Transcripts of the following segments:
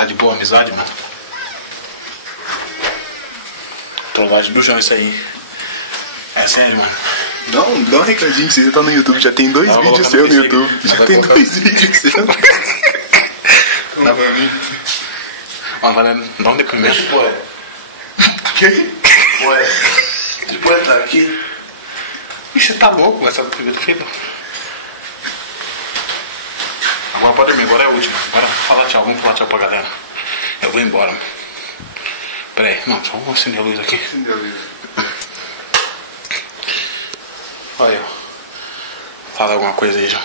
Tá de boa amizade, mano? Trollagem do João isso aí. É sério, mano. Dá um recadinho, se você tá no YouTube, já tem 2 vídeos seus no YouTube. Já tem 2 vídeos seus. Dá pra mim. Mano, vai dar um depoimento. Deixa o boy. Quem? Boy. Esse boy tá aqui. Ih, você tá louco, essa primeira feita. Agora pode dormir, agora é a última. Agora fala tchau, vamos falar tchau pra galera. Eu vou embora, mano. Pera aí, não, só vou acender a luz aqui. Acendeu a luz. Olha aí, ó. Fala alguma coisa aí, João.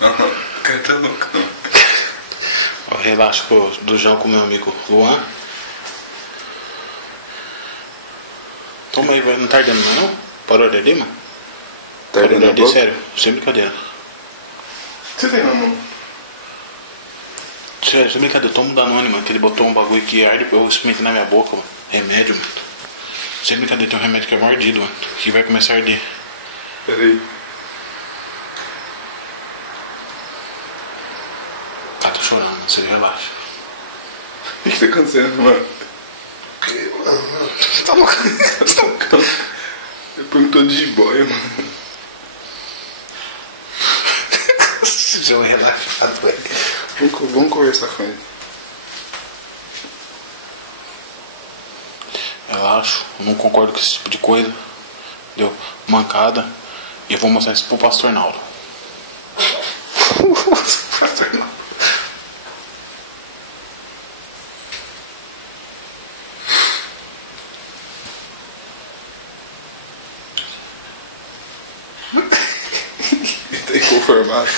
Não, o cara tá louco, não. Ó, relaxa do João com meu amigo Luan. Toma aí, vai. Não tá ardendo não? Parou de arder, mano? Tá ardendo na boca? Sério, sem brincadeira. Você tem na mão? Sério, sem brincadeira, toma um Danone, mano, que ele botou um bagulho que arde, eu experimentei na minha boca, mano. Remédio, mano. Sem brincadeira, tem um remédio que é mordido, mano, que vai começar a arder. Pera aí. Ah, tô chorando, mano, você relaxa. O que tá acontecendo, mano? Que, mano? Você tá louco? Você tá louco? Ele perguntou de boia, mano. João relaxado, velho. Vamos conversar com ele. Relaxo, eu não concordo com esse tipo de coisa. Deu mancada. E eu vou mostrar isso pro pastor Nauro. Pastor Nauro. Ele tá inconformado.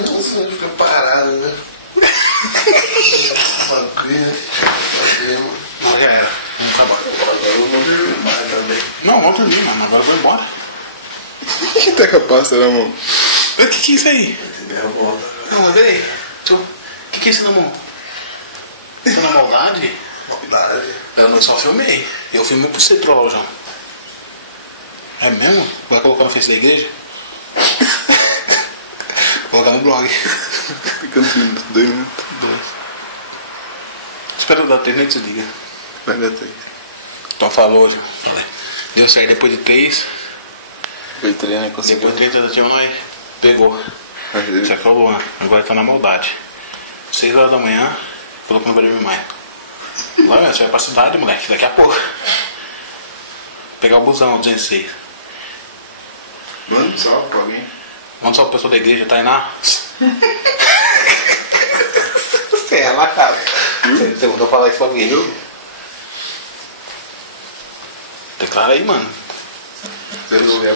Nossa, fica parado, né? Bagulho. Não, já era. Vamos acabar. Agora eu vou dormir mais também. Não, vamos dormir, mano. Agora eu vou embora. O que tá com a pasta na mão? O que é isso aí? Minha volta. Não, peraí. O que é isso na mão? Isso é na maldade? Maldade. Eu não só filmei. Eu filmei pro você troll, João. É mesmo? Vai colocar no Face da igreja? Vou colocar no blog. Quantos minutos? 2 minutos? 2. Espera eu dar 3, nem desliga. Vai dar 3. Então falou, João. Deu certo depois de 3. Foi treino e conseguiu. Depois de 3 tentativas nós pegou. Você falou, né? Agora tá na maldade. 6 horas da manhã, falou que não vai dormir mais. Lá, você vai pra cidade, moleque, daqui a pouco. Pegar o busão, 206. Manda um salve pra alguém. Manda só o pessoal da igreja, Tainá. Você é lá, cara. Você mandou falar isso pra alguém, viu? Declara aí, mano. Resolver